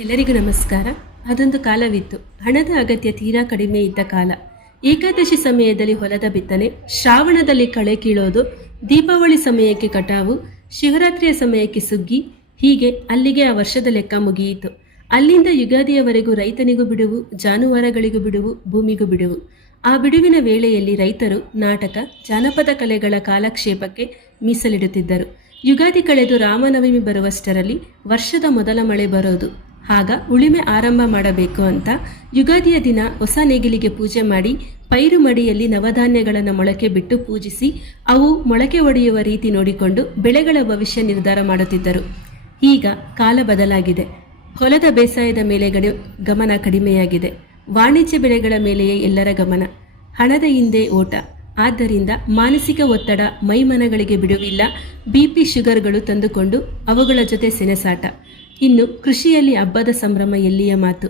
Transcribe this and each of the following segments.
ಎಲ್ಲರಿಗೂ ನಮಸ್ಕಾರ. ಅದೊಂದು ಕಾಲವಿತ್ತು. ಹಣದ ಅಗತ್ಯ ತೀರಾ ಕಡಿಮೆ ಇದ್ದ ಕಾಲ. ಏಕಾದಶಿ ಸಮಯದಲ್ಲಿ ಹೊಲದ ಬಿತ್ತನೆ, ಶ್ರಾವಣದಲ್ಲಿ ಕಳೆ ಕೀಳೋದು, ದೀಪಾವಳಿ ಸಮಯಕ್ಕೆ ಕಟಾವು, ಶಿವರಾತ್ರಿಯ ಸಮಯಕ್ಕೆ ಸುಗ್ಗಿ, ಹೀಗೆ ಅಲ್ಲಿಗೆ ಆ ವರ್ಷದ ಲೆಕ್ಕ ಮುಗಿಯಿತು. ಅಲ್ಲಿಂದ ಯುಗಾದಿಯವರೆಗೂ ರೈತನಿಗೂ ಬಿಡುವು, ಜಾನುವಾರುಗಳಿಗೂ ಬಿಡುವು, ಭೂಮಿಗೂ ಬಿಡುವು. ಆ ಬಿಡುವಿನ ವೇಳೆಯಲ್ಲಿ ರೈತರು ನಾಟಕ, ಜಾನಪದ ಕಲೆಗಳ ಕಾಲಕ್ಷೇಪಕ್ಕೆ ಮೀಸಲಿಡುತ್ತಿದ್ದರು. ಯುಗಾದಿ ಕಳೆದು ರಾಮನವಮಿ ಬರುವಷ್ಟರಲ್ಲಿ ವರ್ಷದ ಮೊದಲ ಮಳೆ ಬರೋದು. ಆಗ ಉಳಿಮೆ ಆರಂಭ ಮಾಡಬೇಕು ಅಂತ ಯುಗಾದಿಯ ದಿನ ಹೊಸ ನೇಗಿಲಿಗೆ ಪೂಜೆ ಮಾಡಿ, ಪೈರು ಮಡಿಯಲ್ಲಿ ನವಧಾನ್ಯಗಳನ್ನು ಮೊಳಕೆ ಬಿಟ್ಟು ಪೂಜಿಸಿ, ಅವು ಮೊಳಕೆ ಒಡೆಯುವ ರೀತಿ ನೋಡಿಕೊಂಡು ಬೆಳೆಗಳ ಭವಿಷ್ಯ ನಿರ್ಧಾರ ಮಾಡುತ್ತಿದ್ದರು. ಈಗ ಕಾಲ ಬದಲಾಗಿದೆ. ಹೊಲದ ಬೇಸಾಯದ ಮೇಲೆ ಗಮನ ಕಡಿಮೆಯಾಗಿದೆ. ವಾಣಿಜ್ಯ ಬೆಳೆಗಳ ಮೇಲೆಯೇ ಎಲ್ಲರ ಗಮನ. ಹಣದ ಹಿಂದೆ ಓಟ. ಆದ್ದರಿಂದ ಮಾನಸಿಕ ಒತ್ತಡ, ಮೈಮನಗಳಿಗೆ ಬಿಡುವಿಲ್ಲ. BP, ಶುಗರ್ಗಳು ತಂದುಕೊಂಡು ಅವುಗಳ ಜೊತೆ ಸೆಣಸಾಟ. ಇನ್ನು ಕೃಷಿಯಲ್ಲಿ ಹಬ್ಬದ ಸಂಭ್ರಮ ಎಲ್ಲಿಯ ಮಾತು.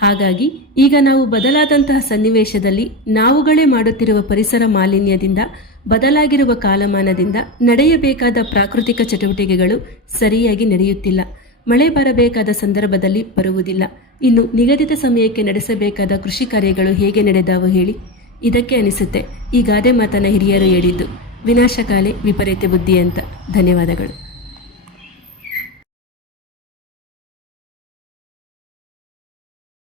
ಹಾಗಾಗಿ ಈಗ ನಾವು ಬದಲಾದಂತಹ ಸನ್ನಿವೇಶದಲ್ಲಿ ನಾವುಗಳೇ ಮಾಡುತ್ತಿರುವ ಪರಿಸರ ಮಾಲಿನ್ಯದಿಂದ, ಬದಲಾಗಿರುವ ಕಾಲಮಾನದಿಂದ ನಡೆಯಬೇಕಾದ ಪ್ರಾಕೃತಿಕ ಚಟುವಟಿಕೆಗಳು ಸರಿಯಾಗಿ ನಡೆಯುತ್ತಿಲ್ಲ. ಮಳೆ ಬರಬೇಕಾದ ಸಂದರ್ಭದಲ್ಲಿ ಬರುವುದಿಲ್ಲ. ಇನ್ನು ನಿಗದಿತ ಸಮಯಕ್ಕೆ ನಡೆಸಬೇಕಾದ ಕೃಷಿ ಕಾರ್ಯಗಳು ಹೇಗೆ ನಡೆದಾವು ಹೇಳಿ? ಇದಕ್ಕೆ ಅನಿಸುತ್ತೆ ಈ ಗಾದೆ ಮಾತನ್ನ ಹಿರಿಯರು ಹೇಳಿದ್ದು, ವಿನಾಶಕಾಲೆ ವಿಪರೀತ ಬುದ್ಧಿ ಅಂತ. ಧನ್ಯವಾದಗಳು.